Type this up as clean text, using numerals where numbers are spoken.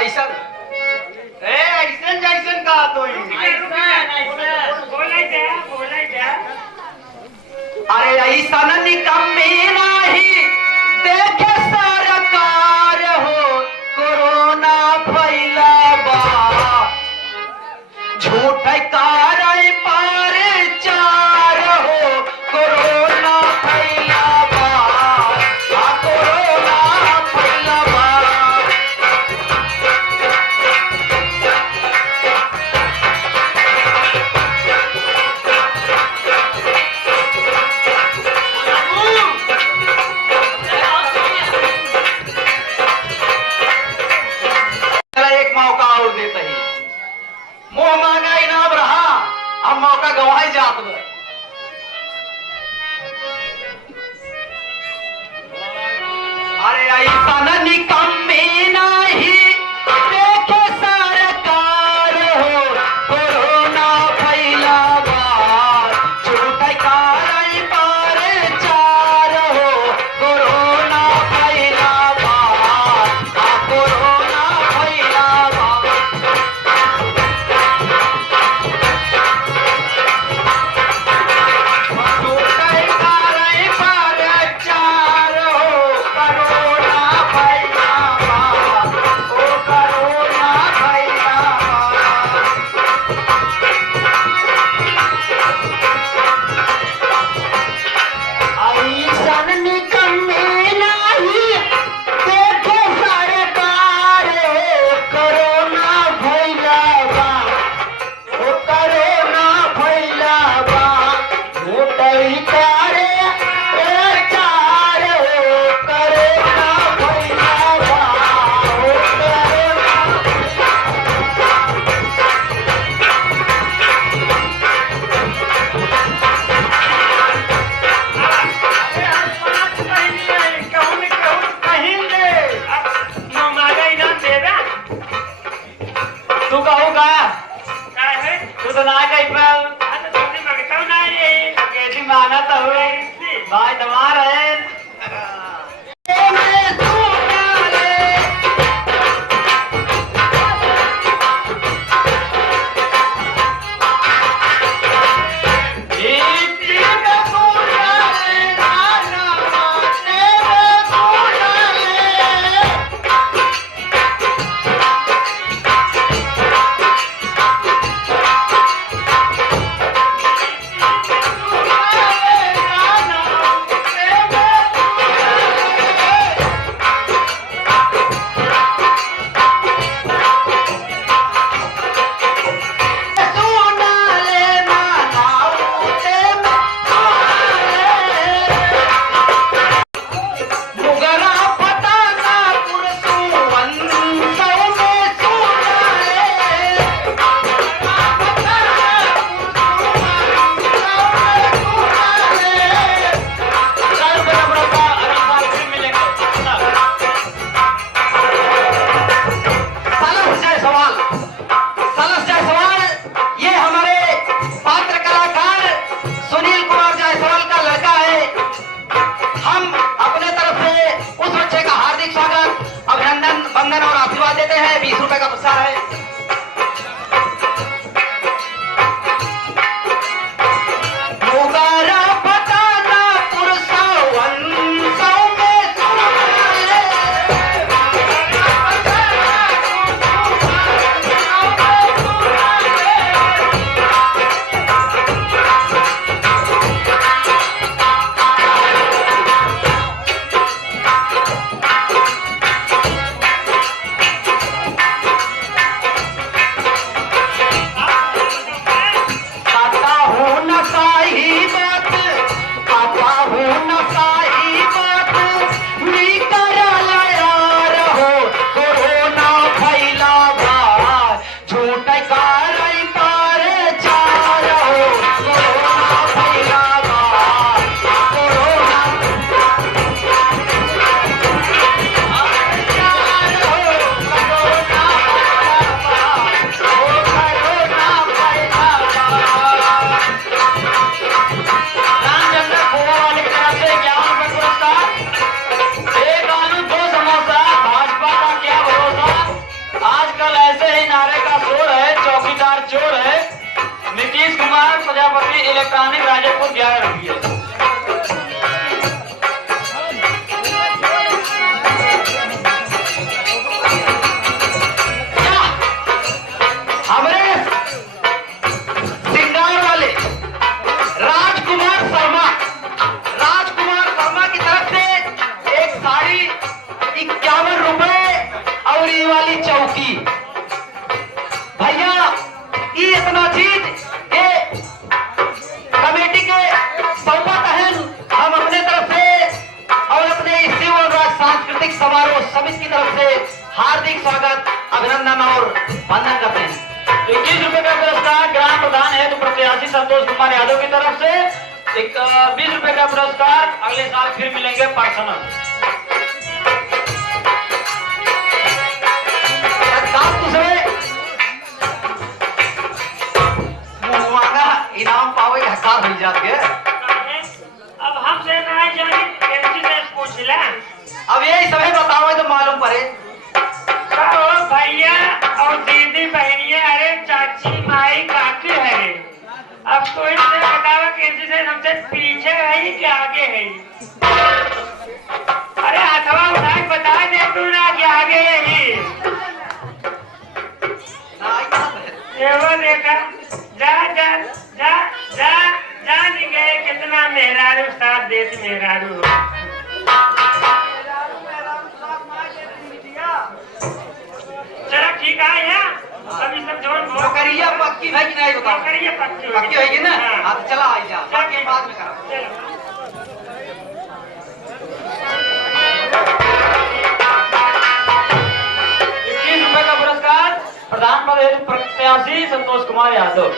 ऐसा ऐसन जैसन का तो अरे ऐसा निकम्मी नहीं देखे सरकार हो कोरोना फैला बा झूठ कार पार चार हो कोरोना फैला बा कोरोना फैला बा एक मौका और देते ही मोह मांगा इनाम रहा अब मौका गवाई जात में अरे ऐसा न निकम्मी नहीं देखे सरकार हो कोरोना फैला बा झूठ कार पार चार हो कोरोना फैला बा कोरोना फैला बा तू कहू का तू तो ना कही पर माना तो भाई तुम्हारा है वंदन और आशीर्वाद देते हैं 20 रुपए का पुरस्कार है कॉपी इलेक्ट्रॉनिक राजेपुर 11 रखिए। चौकी भैया ये इतना चीज के कमेटी के सौंपत है। हम अपने तरफ से और अपने शिव और सांस्कृतिक समारोह समिति की तरफ से हार्दिक स्वागत, अभिनंदन और वंदन करते हैं। 21 रुपए का पुरस्कार ग्राम प्रधान है तो प्रत्याशी संतोष कुमार यादव की तरफ से। 20 रुपए का पुरस्कार अगले साल फिर मिलेंगे पर्सनल। इनाम पावे हकार हो जाते। अब हमसे ना जानी कैसी से पूछ ले। अब यही समय बताओ तो मालूम पड़े। भैया और दीदी बहनियां, अरे चाची माई काकी है। अब तो इससे बताओ कैसी से हमसे पीछे है कि आगे है। अरे हथवा उठा के बता दे तू ना कि आगे है। वो देखा जा जा जा जा जा नहीं गए कितना मेहरारू साथ देती मेहरारू। चलो ठीक है यार, अभी सब जोड़ नौकरिया पक्की है कि नहीं बताओ। नौकरिया पक्की पक्की होगी ना। हाँ तो चला आई जा, बाकी बाद में करो। 21 रुपए का पुरस्कार प्रधान पद हेतु प्रत्याशी संतोष कुमार यादव।